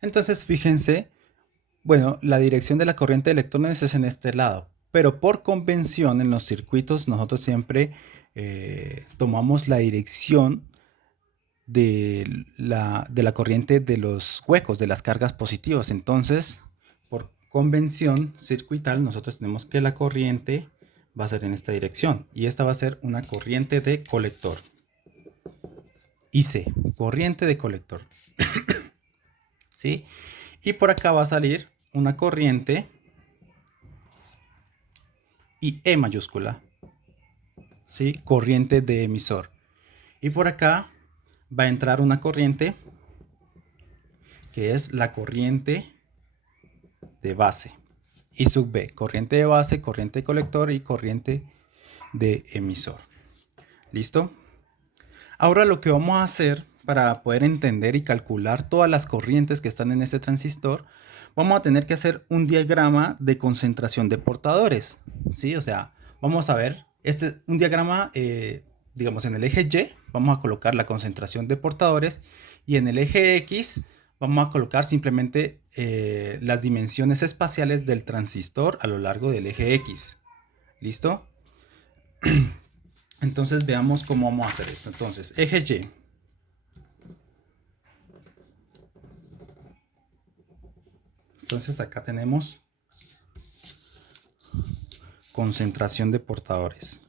Entonces, fíjense, bueno, la dirección de la corriente de electrones es en este lado, pero por convención en los circuitos nosotros siempre tomamos la dirección de la corriente de los huecos, de las cargas positivas. Entonces, por convención circuital, nosotros tenemos que la corriente va a ser en esta dirección y esta va a ser una corriente de colector. IC, corriente de colector. ¿Sí? Y por acá va a salir una corriente y E mayúscula, ¿sí? Corriente de emisor. Y por acá va a entrar una corriente que es la corriente de base. Y sub B, corriente de base, corriente de colector y corriente de emisor. ¿Listo? Ahora lo que vamos a hacer para poder entender y calcular todas las corrientes que están en este transistor, vamos a tener que hacer un diagrama de concentración de portadores. ¿Sí? O sea, vamos a ver, este es un diagrama, digamos, en el eje Y vamos a colocar la concentración de portadores y en el eje X vamos a colocar simplemente las dimensiones espaciales del transistor a lo largo del eje X. ¿Listo? Entonces veamos cómo vamos a hacer esto. Entonces, eje Y. Entonces acá tenemos concentración de portadores.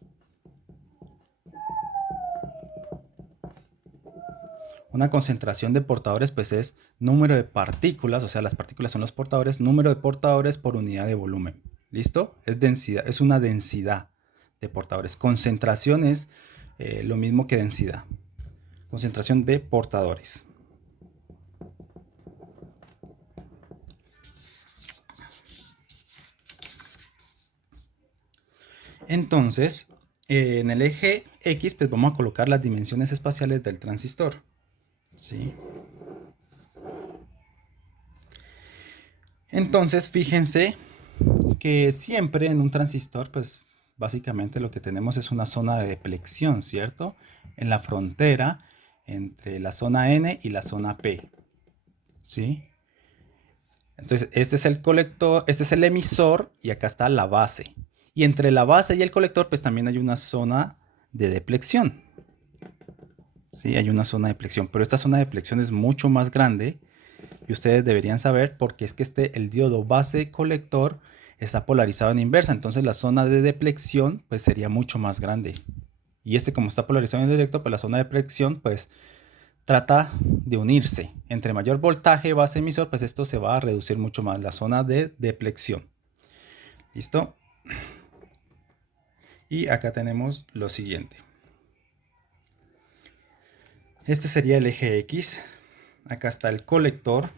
Una concentración de portadores pues es número de partículas, o sea, las partículas son los portadores, número de portadores por unidad de volumen. ¿Listo? Es densidad, es una densidad de portadores. Concentración es lo mismo que densidad. Concentración de portadores. Entonces, en el eje X, pues vamos a colocar las dimensiones espaciales del transistor. ¿Sí? Entonces, fíjense que siempre en un transistor, pues básicamente lo que tenemos es una zona de depleción, ¿cierto? En la frontera entre la zona N y la zona P, ¿sí? Entonces, este es el colector, este es el emisor y acá está la base. Y entre la base y el colector, pues también hay una zona de depleción. Sí, hay una zona de depleción, pero esta zona de depleción es mucho más grande y ustedes deberían saber porque es que el diodo base colector está polarizado en inversa, entonces la zona de depleción pues sería mucho más grande. Y como está polarizado en directo, pues la zona de depleción pues trata de unirse. Entre mayor voltaje base emisor, pues esto se va a reducir mucho más la zona de depleción. ¿Listo? Y acá tenemos lo siguiente. Este sería el eje X. Acá está el colector.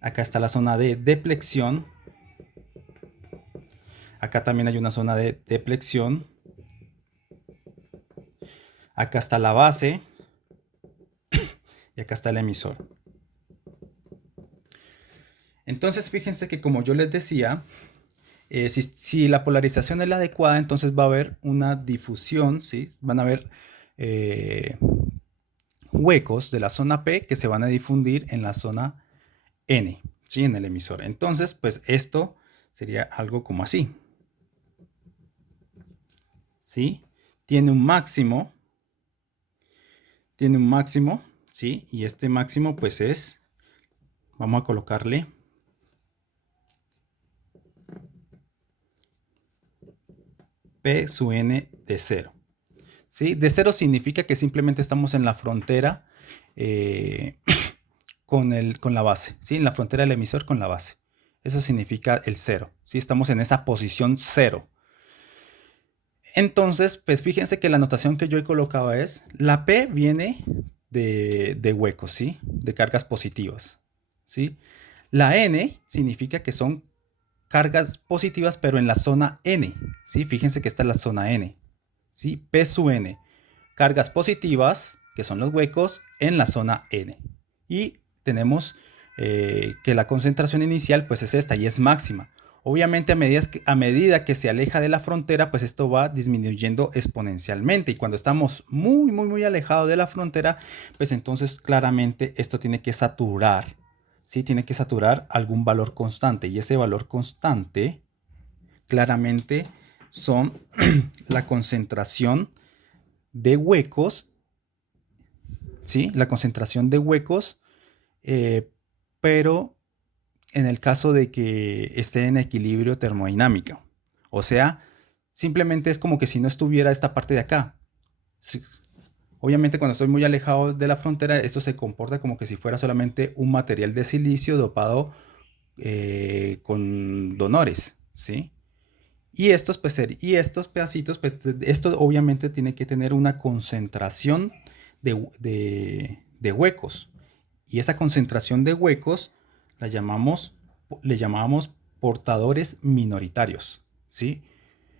Acá está la zona de depleción. Acá también hay una zona de depleción. Acá está la base. Y acá está el emisor. Entonces fíjense que como yo les decía, si la polarización es la adecuada, entonces va a haber una difusión, ¿sí? Van a haber huecos de la zona P que se van a difundir en la zona N, ¿sí? En el emisor. Entonces, pues esto sería algo como así. ¿Sí? Tiene un máximo, ¿sí? Y este máximo pues es, vamos a colocarle P sub n de 0. ¿Sí? De 0 significa que simplemente estamos en la frontera con la base, ¿sí? En la frontera del emisor con la base. Eso significa el 0, ¿sí? Estamos en esa posición 0. Entonces, pues fíjense que la notación que yo he colocado es, la P viene de huecos, ¿sí? De cargas positivas, ¿sí? La N significa que son cargas positivas, pero en la zona N, ¿sí? Fíjense que esta es la zona N, ¿sí? P sub N, cargas positivas, que son los huecos, en la zona N. Y tenemos que la concentración inicial, pues es esta y es máxima. Obviamente a medida que se aleja de la frontera, pues esto va disminuyendo exponencialmente. Y cuando estamos muy, muy, muy alejados de la frontera, pues entonces claramente esto tiene que saturar, ¿sí? Tiene que saturar algún valor constante. Y ese valor constante claramente son la concentración de huecos, ¿sí? La concentración de huecos, eh, pero en el caso de que esté en equilibrio termodinámico. O sea, simplemente es como que si no estuviera esta parte de acá. Sí. Obviamente cuando estoy muy alejado de la frontera, esto se comporta como que si fuera solamente un material de silicio dopado con donores, ¿sí? Y estos, pues, y estos pedacitos, pues esto obviamente tiene que tener una concentración de huecos. Y esa concentración de huecos la llamamos, le llamábamos portadores minoritarios, ¿sí?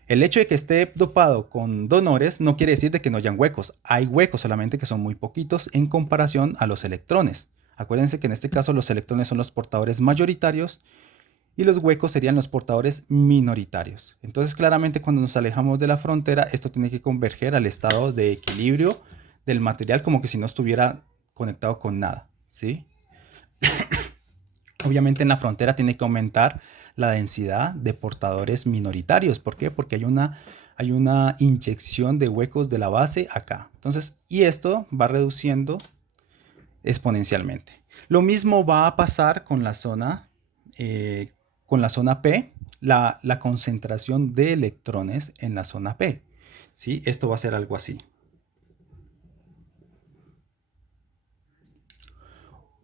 El hecho de que esté dopado con donores no quiere decir de que no hayan huecos. Hay huecos, solamente que son muy poquitos en comparación a los electrones. Acuérdense que en este caso los electrones son los portadores mayoritarios y los huecos serían los portadores minoritarios. Entonces, claramente cuando nos alejamos de la frontera, esto tiene que converger al estado de equilibrio del material como que si no estuviera conectado con nada, ¿sí? Obviamente en la frontera tiene que aumentar la densidad de portadores minoritarios. ¿Por qué? Porque hay una inyección de huecos de la base acá. Entonces, y esto va reduciendo exponencialmente. Lo mismo va a pasar con la zona P, la concentración de electrones en la zona P. ¿Sí? Esto va a ser algo así.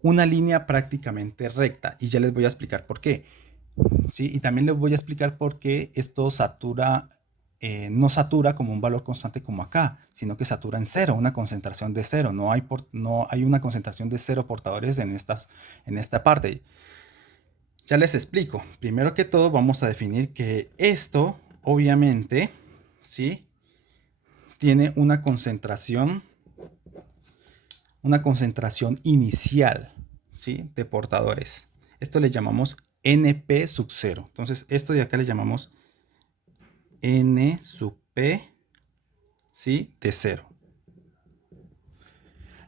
Una línea prácticamente recta. Y ya les voy a explicar por qué. ¿Sí? Y también les voy a explicar por qué esto satura, no satura como un valor constante como acá, sino que satura en cero, una concentración de cero. No hay una concentración de cero portadores en esta parte. Ya les explico. Primero que todo vamos a definir que esto, obviamente, ¿sí? Tiene una concentración inicial, ¿sí? De portadores. Esto le llamamos NP sub 0. Entonces, esto de acá le llamamos N sub P, ¿sí? De 0.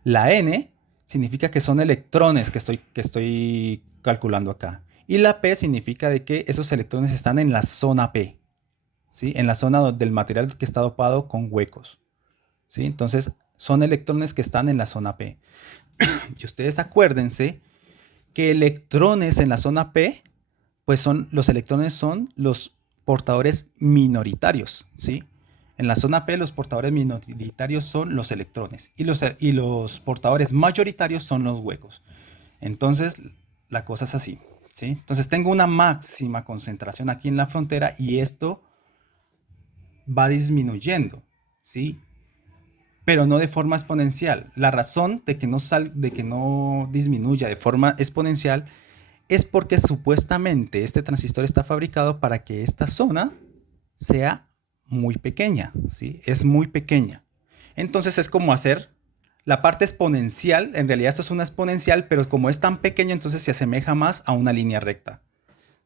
La N significa que son electrones que estoy calculando acá. Y la P significa de que esos electrones están en la zona P, ¿sí? En la zona del material que está dopado con huecos, ¿sí? Entonces, son electrones que están en la zona P. Y ustedes acuérdense que electrones en la zona P, pues los electrones son los portadores minoritarios, ¿sí? En la zona P los portadores minoritarios son los electrones y los portadores mayoritarios son los huecos. Entonces, la cosa es así, ¿sí? Entonces tengo una máxima concentración aquí en la frontera y esto va disminuyendo, ¿sí? Pero no de forma exponencial. La razón de que no disminuya de forma exponencial es porque supuestamente este transistor está fabricado para que esta zona sea muy pequeña, ¿sí? Es muy pequeña. Entonces es como hacer la parte exponencial, en realidad esto es una exponencial, pero como es tan pequeña, entonces se asemeja más a una línea recta,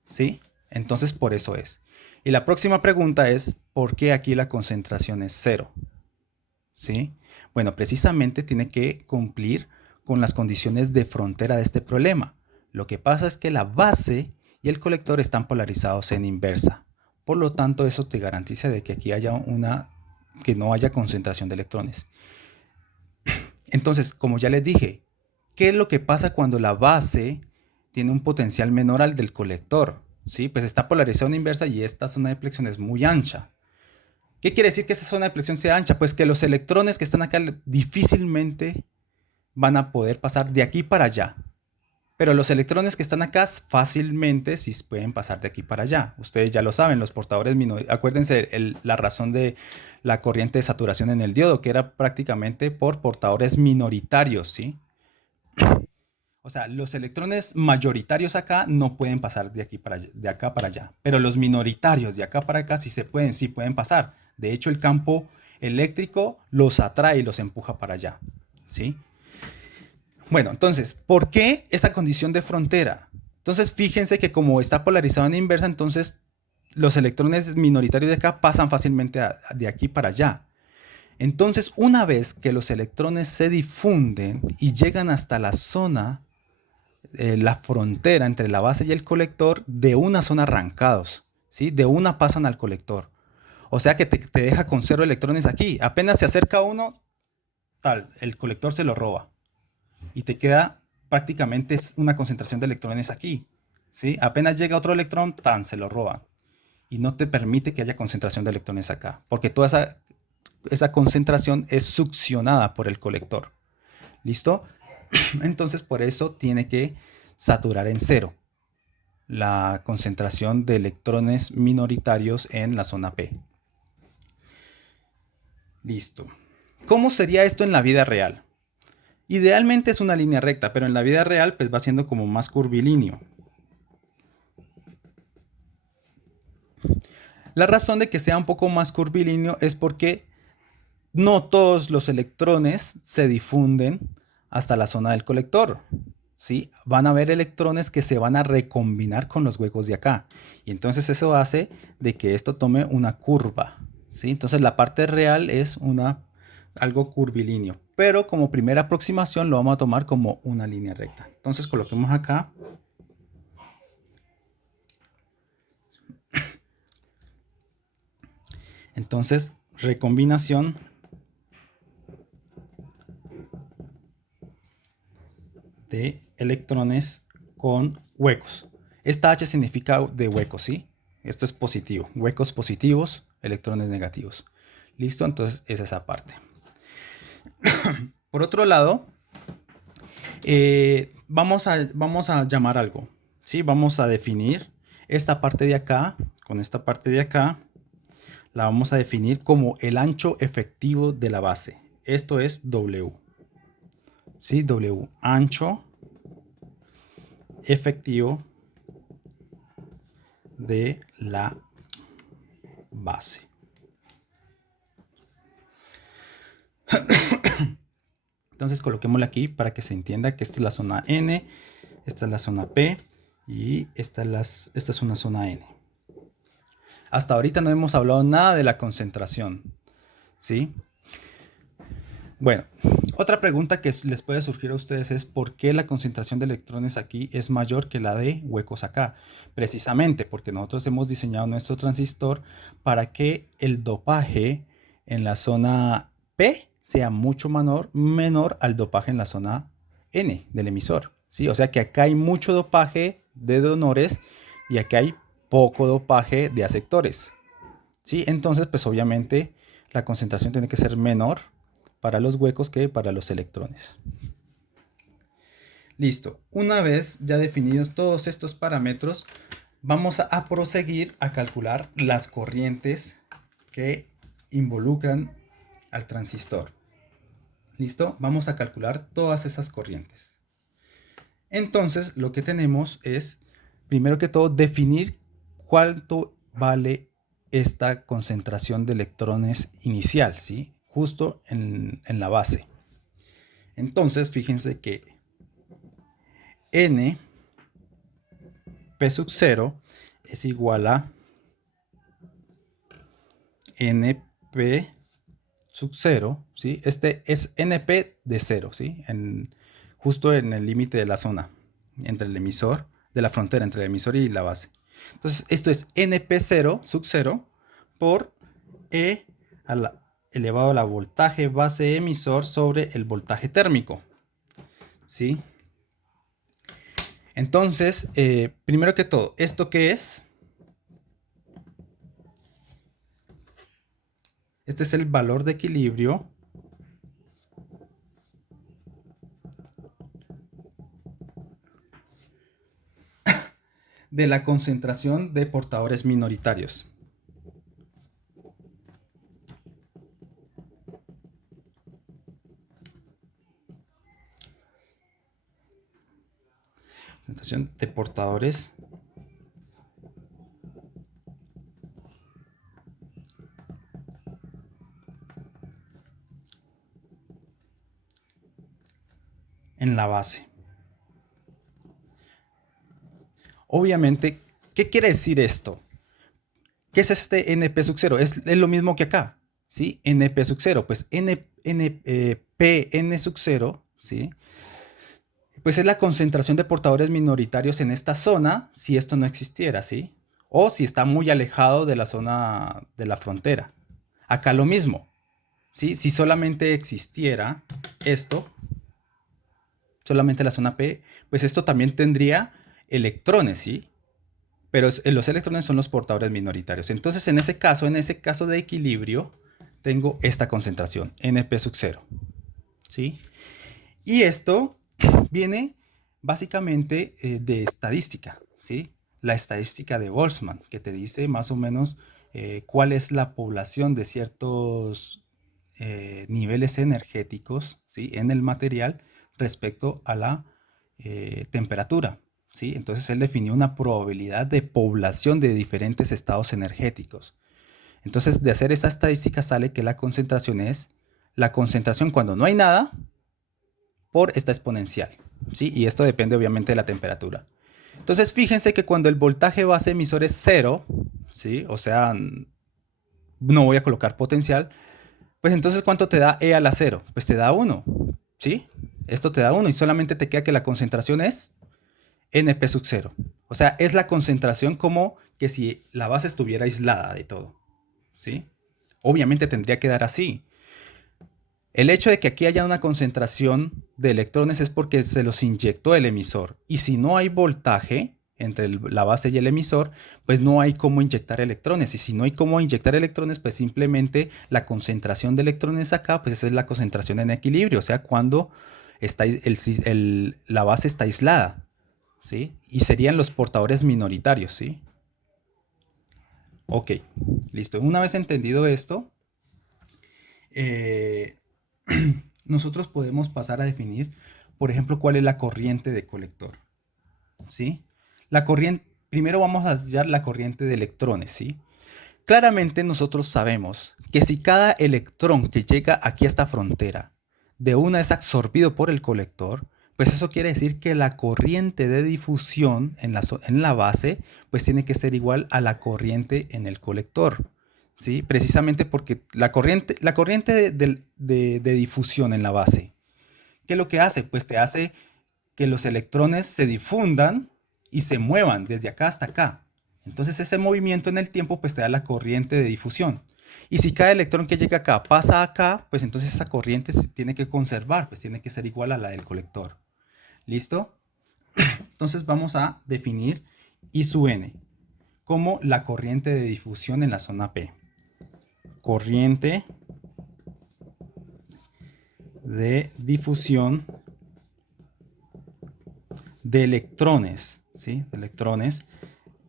¿sí? Entonces por eso es. Y la próxima pregunta es, ¿por qué aquí la concentración es cero? ¿Sí? Bueno, precisamente tiene que cumplir con las condiciones de frontera de este problema. Lo que pasa es que la base y el colector están polarizados en inversa. Por lo tanto, eso te garantiza de que aquí que no haya concentración de electrones. Entonces, como ya les dije, ¿qué es lo que pasa cuando la base tiene un potencial menor al del colector? ¿Sí? Pues está polarizado en inversa y esta zona de flexión es muy ancha. ¿Qué quiere decir que esa zona de flexión sea ancha? Pues que los electrones que están acá difícilmente van a poder pasar de aquí para allá. Pero los electrones que están acá fácilmente sí pueden pasar de aquí para allá. Ustedes ya lo saben, los portadores minoritarios. Acuérdense la razón de la corriente de saturación en el diodo, que era prácticamente por portadores minoritarios, ¿sí? O sea, los electrones mayoritarios acá no pueden pasar de aquí para allá, de acá para allá, pero los minoritarios de acá para acá sí pueden pasar. De hecho, el campo eléctrico los atrae y los empuja para allá, ¿sí? Bueno, entonces, ¿por qué esta condición de frontera? Entonces fíjense que como está polarizado en inversa, entonces los electrones minoritarios de acá pasan fácilmente de aquí para allá. Entonces, una vez que los electrones se difunden y llegan hasta la zona, la frontera entre la base y el colector, de una son arrancados, ¿sí? De una pasan al colector. O sea que te deja con 0 electrones aquí. Apenas se acerca uno, tal, el colector se lo roba. Y te queda prácticamente una concentración de electrones aquí, ¿sí? Apenas llega otro electrón, tan, se lo roba. Y no te permite que haya concentración de electrones acá, porque toda esa concentración es succionada por el colector. ¿Listo? Entonces por eso tiene que saturar en 0 la concentración de electrones minoritarios en la zona P. Listo. ¿Cómo sería esto en la vida real? Idealmente es una línea recta, pero en la vida real pues va siendo como más curvilíneo. La razón de que sea un poco más curvilíneo es porque no todos los electrones se difunden hasta la zona del colector. ¿Sí? Van a haber electrones que se van a recombinar con los huecos de acá. Y entonces eso hace de que esto tome una curva. ¿Sí? Entonces la parte real es algo curvilíneo. Pero como primera aproximación lo vamos a tomar como una línea recta. Entonces coloquemos acá. Entonces, recombinación de electrones con huecos. Esta H significa de huecos, ¿sí? Esto es positivo. Huecos positivos, electrones negativos. ¿Listo? Entonces es esa parte. Por otro lado, vamos a llamar algo, ¿sí? Vamos a definir esta parte de acá, con esta parte de acá, la vamos a definir como el ancho efectivo de la base. Esto es W. ¿Sí? W, ancho efectivo de la base. Entonces coloquémosle aquí para que se entienda que esta es la zona N, esta es la zona P y esta es una zona N. Hasta ahorita no hemos hablado nada de la concentración, ¿sí? Bueno, otra pregunta que les puede surgir a ustedes es ¿por qué la concentración de electrones aquí es mayor que la de huecos acá? Precisamente porque nosotros hemos diseñado nuestro transistor para que el dopaje en la zona P sea mucho menor al dopaje en la zona N del emisor, ¿sí? O sea que acá hay mucho dopaje de donores y acá hay poco dopaje de aceptores, ¿sí? Entonces, pues obviamente la concentración tiene que ser menor para los huecos que para los electrones. Listo. Una vez ya definidos todos estos parámetros, vamos a proseguir a calcular las corrientes que involucran al transistor. ¿Listo? Vamos a calcular todas esas corrientes. Entonces, lo que tenemos es, primero que todo, definir cuánto vale esta concentración de electrones inicial, ¿sí? Justo en la base. Entonces, fíjense que N P sub 0 es igual a NP sub 0, ¿sí? Este es NP de 0, ¿sí? Justo en el límite de la zona, entre el emisor, de la frontera entre el emisor y la base. Entonces, esto es NP0 sub 0 por E elevado a la voltaje base emisor sobre el voltaje térmico, ¿sí? Entonces, primero que todo, ¿esto qué es? Este es el valor de equilibrio de la concentración de portadores minoritarios. Concentración de portadores en la base. Obviamente, ¿qué quiere decir esto? ¿Qué es este NP sub 0? Es lo mismo que acá, ¿sí? NP sub 0, pues PN sub 0, ¿sí? Pues es la concentración de portadores minoritarios en esta zona si esto no existiera, ¿sí? O si está muy alejado de la zona de la frontera. Acá lo mismo, ¿sí? Si solamente existiera esto, solamente la zona P, pues esto también tendría electrones, ¿sí? Pero los electrones son los portadores minoritarios. Entonces, en ese caso de equilibrio, tengo esta concentración, NP sub 0, ¿sí? Y esto viene básicamente de estadística, ¿sí? La estadística de Boltzmann, que te dice más o menos cuál es la población de ciertos niveles energéticos, ¿sí? En el material respecto a la temperatura, ¿sí? Entonces él definió una probabilidad de población de diferentes estados energéticos. Entonces, de hacer esa estadística sale que la concentración es la concentración cuando no hay nada por esta exponencial, ¿sí? Y esto depende obviamente de la temperatura. Entonces, fíjense que cuando el voltaje base emisor es cero, ¿sí? O sea, no voy a colocar potencial, pues entonces, ¿cuánto te da E a la cero? Pues te da uno, ¿sí? Esto te da uno y solamente te queda que la concentración es NP sub 0. O sea, es la concentración como que si la base estuviera aislada de todo, ¿sí? Obviamente tendría que dar así. El hecho de que aquí haya una concentración de electrones es porque se los inyectó el emisor. Y si no hay voltaje entre la base y el emisor, pues no hay cómo inyectar electrones. Y si no hay cómo inyectar electrones, pues simplemente la concentración de electrones acá, pues esa es la concentración en equilibrio. O sea, cuando está la base está aislada, ¿sí? Y serían los portadores minoritarios, ¿sí? Ok, listo. Una vez entendido esto, eh, nosotros podemos pasar a definir, por ejemplo, cuál es la corriente de colector, ¿sí? La corriente, primero vamos a hallar la corriente de electrones, ¿sí? Claramente nosotros sabemos que si cada electrón que llega aquí a esta frontera de una es absorbido por el colector, pues eso quiere decir que la corriente de difusión en la base pues tiene que ser igual a la corriente en el colector. ¿Sí? Precisamente porque la corriente de difusión en la base, ¿qué es lo que hace? Pues te hace que los electrones se difundan y se muevan desde acá hasta acá. Entonces ese movimiento en el tiempo pues te da la corriente de difusión. Y si cada electrón que llega acá pasa acá, pues entonces esa corriente se tiene que conservar, pues tiene que ser igual a la del colector. ¿Listo? Entonces vamos a definir I sub n como la corriente de difusión en la zona P. Corriente de difusión de electrones, ¿sí? De electrones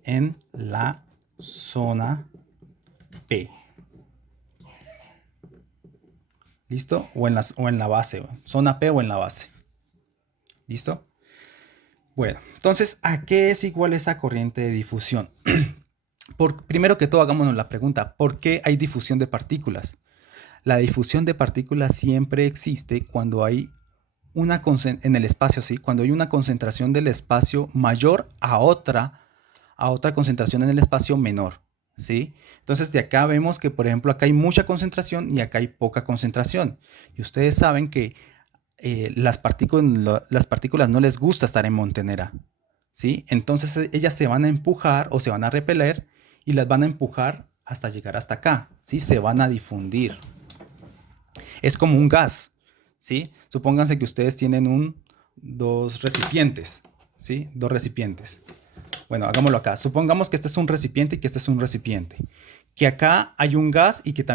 en la zona P. ¿Listo? O en la base, zona P o en la base. ¿Listo? Bueno, entonces, ¿a qué es igual esa corriente de difusión? Primero que todo, hagámonos la pregunta, ¿por qué hay difusión de partículas? La difusión de partículas siempre existe cuando hay en el espacio, ¿sí? Cuando hay una concentración del espacio mayor a otra concentración en el espacio menor, ¿sí? Entonces de acá vemos que, por ejemplo, acá hay mucha concentración y acá hay poca concentración. Y ustedes saben que las partículas no les gusta estar en montonera, ¿sí? Entonces ellas se van a empujar o se van a repeler y las van a empujar hasta llegar hasta acá, ¿sí? Se van a difundir. Es como un gas, ¿sí? Supónganse que ustedes tienen dos recipientes, ¿sí? Dos recipientes. Bueno, hagámoslo acá. Supongamos que este es un recipiente y que este es un recipiente. Que acá hay un gas y que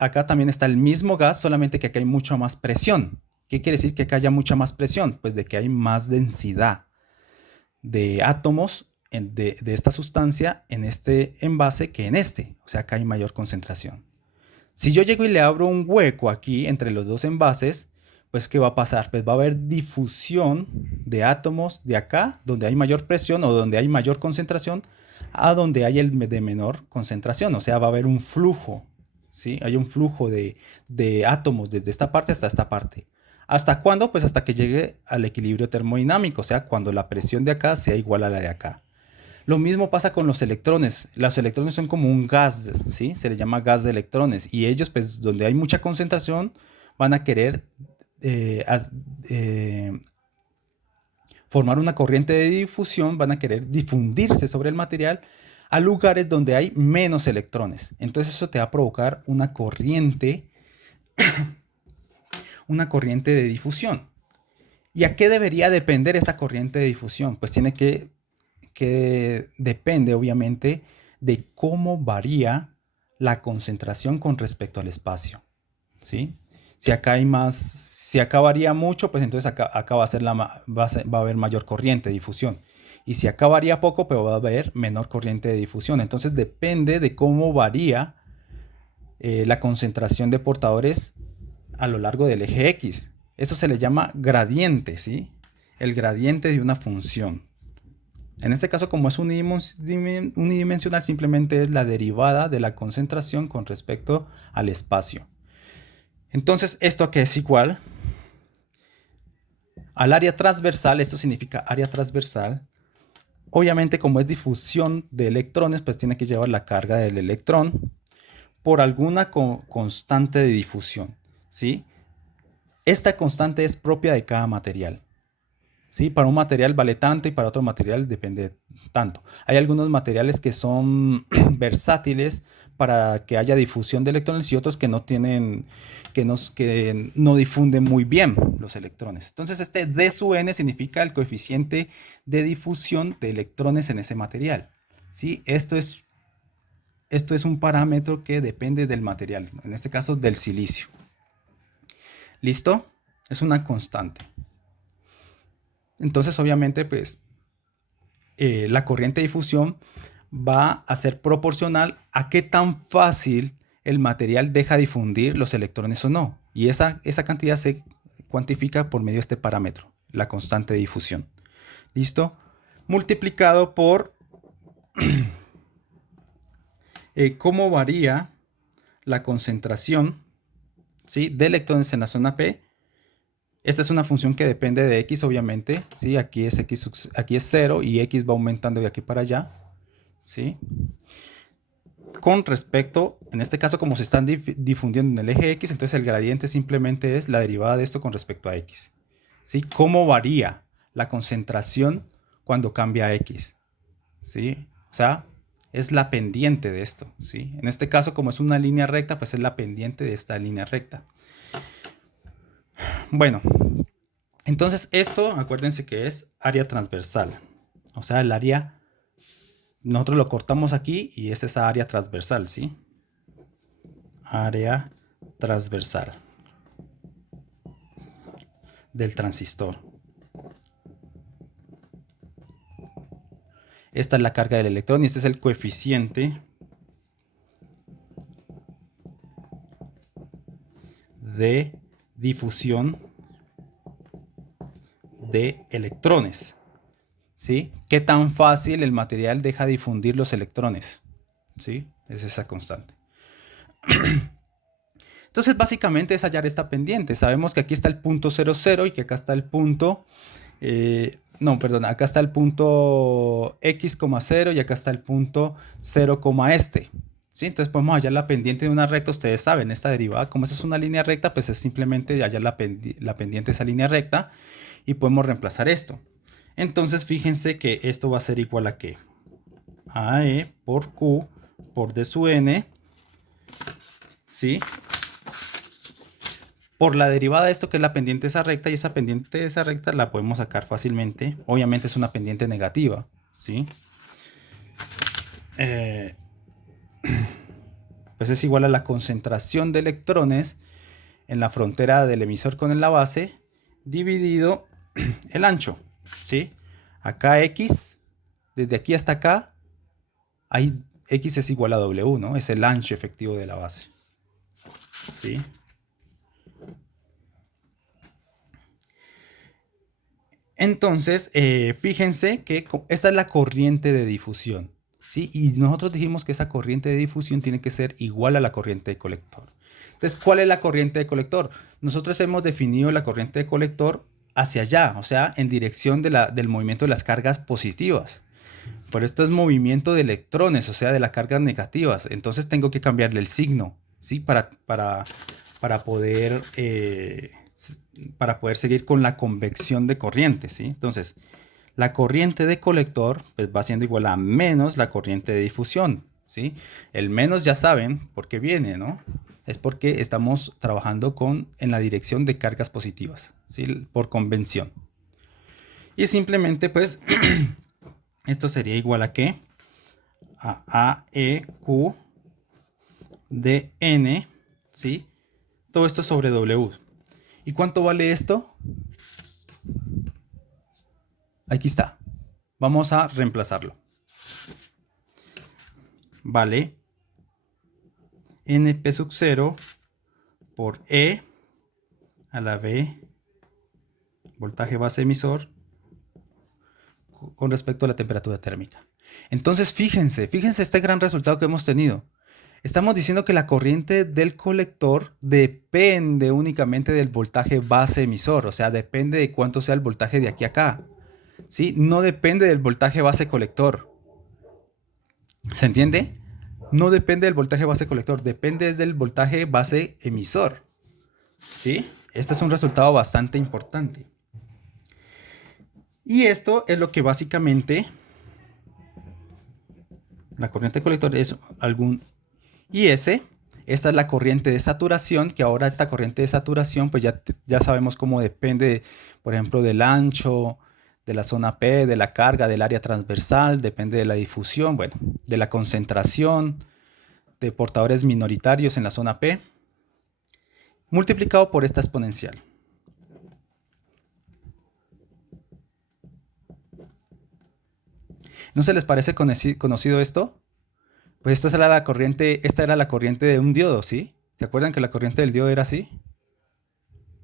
acá también está el mismo gas, solamente que acá hay mucha más presión. ¿Qué quiere decir que acá haya mucha más presión? Pues de que hay más densidad de átomos de esta sustancia en este envase que en este. O sea, acá hay mayor concentración. Si yo llego y le abro un hueco aquí entre los dos envases, pues ¿qué va a pasar? Pues va a haber difusión de átomos de acá, donde hay mayor presión o donde hay mayor concentración, a donde hay el de menor concentración. O sea, va a haber un flujo, ¿sí? Hay un flujo de átomos desde esta parte hasta esta parte. ¿Hasta cuándo? Pues hasta que llegue al equilibrio termodinámico, o sea, cuando la presión de acá sea igual a la de acá. Lo mismo pasa con los electrones. Los electrones son como un gas, ¿sí? Se le llama gas de electrones. Y ellos, pues, donde hay mucha concentración, van a querer eh, haz- eh, formar una corriente de difusión, van a querer difundirse sobre el material a lugares donde hay menos electrones. Entonces eso te va a provocar una corriente de difusión. ¿Y a qué debería depender esa corriente de difusión? Pues tiene que depende obviamente de cómo varía la concentración con respecto al espacio, ¿sí? Si acá hay más, si acá varía mucho, pues entonces acá va a ser va a haber mayor corriente de difusión. Y si acá varía poco, pues va a haber menor corriente de difusión. Entonces depende de cómo varía la concentración de portadores a lo largo del eje X. Eso se le llama gradiente, ¿sí? El gradiente de una función. En este caso, como es unidimensional, simplemente es la derivada de la concentración con respecto al espacio. Entonces, ¿esto qué es igual? Al área transversal, esto significa área transversal. Obviamente, como es difusión de electrones, pues tiene que llevar la carga del electrón por alguna constante de difusión, ¿sí? Esta constante es propia de cada material. ¿Sí? Para un material vale tanto y para otro material depende tanto. Hay algunos materiales que son versátiles para que haya difusión de electrones y otros que no tienen, que no difunden muy bien los electrones. Entonces este D sub n significa el coeficiente de difusión de electrones en ese material. ¿Sí? Esto es un parámetro que depende del material, en este caso del silicio. ¿Listo? Es una constante. Entonces, obviamente, pues la corriente de difusión va a ser proporcional a qué tan fácil el material deja difundir los electrones o no. Y esa cantidad se cuantifica por medio de este parámetro, la constante de difusión. ¿Listo? Multiplicado por cómo varía la concentración, ¿sí?, de electrones en la zona P. Esta es una función que depende de x, obviamente, ¿sí? Aquí es x, aquí es 0 y x va aumentando de aquí para allá, ¿sí? Con respecto, en este caso, como se están difundiendo en el eje x, entonces el gradiente simplemente es la derivada de esto con respecto a x, ¿sí? ¿Cómo varía la concentración cuando cambia a x? ¿Sí? O sea, es la pendiente de esto, ¿sí? En este caso, como es una línea recta, pues es la pendiente de esta línea recta. Bueno, entonces esto, acuérdense que es área transversal. O sea, el área, nosotros lo cortamos aquí y es esa área transversal, ¿sí? Área transversal del transistor. Esta es la carga del electrón y este es el coeficiente de difusión de electrones, ¿sí? ¿Qué tan fácil el material deja difundir los electrones? ¿Sí? Es esa constante. Entonces, básicamente es hallar esta pendiente. Sabemos que aquí está el punto 00 y que acá está el punto... no, perdón, acá está el punto x, 0 y acá está el punto 0, este. ¿Sí? Entonces podemos hallar la pendiente de una recta. Ustedes saben, esta derivada, como eso es una línea recta, pues es simplemente hallar la pendiente de esa línea recta y podemos reemplazar esto. Entonces fíjense que esto va a ser igual a ¿qué? A E por Q por D sub n, ¿sí? Por la derivada de esto, que es la pendiente de esa recta, y esa pendiente de esa recta la podemos sacar fácilmente. Obviamente es una pendiente negativa, ¿sí? Pues es igual a la concentración de electrones en la frontera del emisor con la base dividido el ancho, ¿sí? Acá X, desde aquí hasta acá, hay X es igual a W, ¿no? Es el ancho efectivo de la base, ¿sí? Entonces, fíjense que esta es la corriente de difusión, ¿sí? Y nosotros dijimos que esa corriente de difusión tiene que ser igual a la corriente de colector. Entonces, ¿cuál es la corriente de colector? Nosotros hemos definido la corriente de colector hacia allá, o sea, en dirección del movimiento de las cargas positivas. Pero esto es movimiento de electrones, o sea, de las cargas negativas. Entonces tengo que cambiarle el signo, ¿sí? Para poder, para poder seguir con la convección de corriente, ¿sí? Entonces, la corriente de colector pues, va siendo igual a menos la corriente de difusión, ¿sí? El menos ya saben por qué viene, ¿no? Es porque estamos trabajando en la dirección de cargas positivas, ¿sí? Por convención. Y simplemente, pues, esto sería igual a ¿qué? A AEQ de N, ¿sí? Todo esto sobre W. ¿Y cuánto vale esto? Aquí está. Vamos a reemplazarlo. Vale NP sub 0 por E a la B, voltaje base emisor, con respecto a la temperatura térmica. Entonces, fíjense este gran resultado que hemos tenido. Estamos diciendo que la corriente del colector depende únicamente del voltaje base emisor, o sea, depende de cuánto sea el voltaje de aquí a acá. ¿Sí? No depende del voltaje base colector. ¿Se entiende? No depende del voltaje base colector, depende del voltaje base emisor. ¿Sí? Este es un resultado bastante importante. Y esto es lo que básicamente la corriente colector es algún IS. Esta es la corriente de saturación, que ahora esta corriente de saturación, pues ya sabemos cómo depende, por ejemplo, del ancho, de la zona P, de la carga, del área transversal, depende de la difusión, bueno, de la concentración de portadores minoritarios en la zona P, multiplicado por esta exponencial. ¿No se les parece conocido esto? Pues esta era la corriente de un diodo, ¿sí? ¿Se acuerdan que la corriente del diodo era así?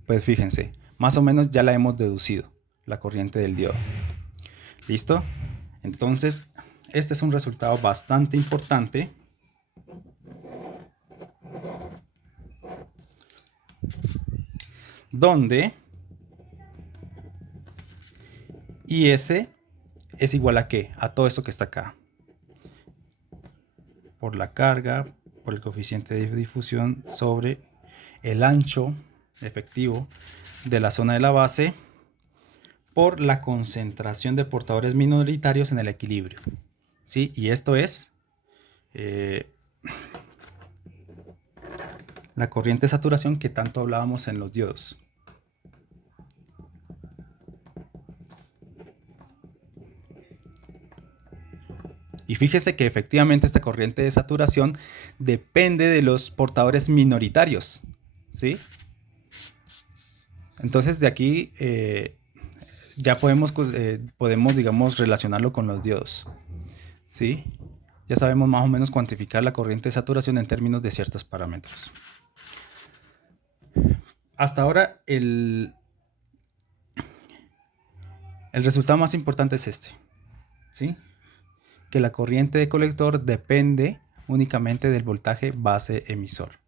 Pues fíjense, más o menos ya la hemos deducido, la corriente del diodo. ¿Listo? Entonces, este es un resultado bastante importante. Donde IS es igual a ¿qué? A todo esto que está acá. Por la carga, por el coeficiente de difusión sobre el ancho efectivo de la zona de la base por la concentración de portadores minoritarios en el equilibrio. ¿Sí? Y esto es la corriente de saturación que tanto hablábamos en los diodos. Y fíjese que efectivamente esta corriente de saturación depende de los portadores minoritarios, ¿sí? Entonces de aquí ya podemos, digamos, relacionarlo con los diodos, ¿sí? Ya sabemos más o menos cuantificar la corriente de saturación en términos de ciertos parámetros. Hasta ahora el resultado más importante es este, ¿sí? Que la corriente de colector depende únicamente del voltaje base emisor.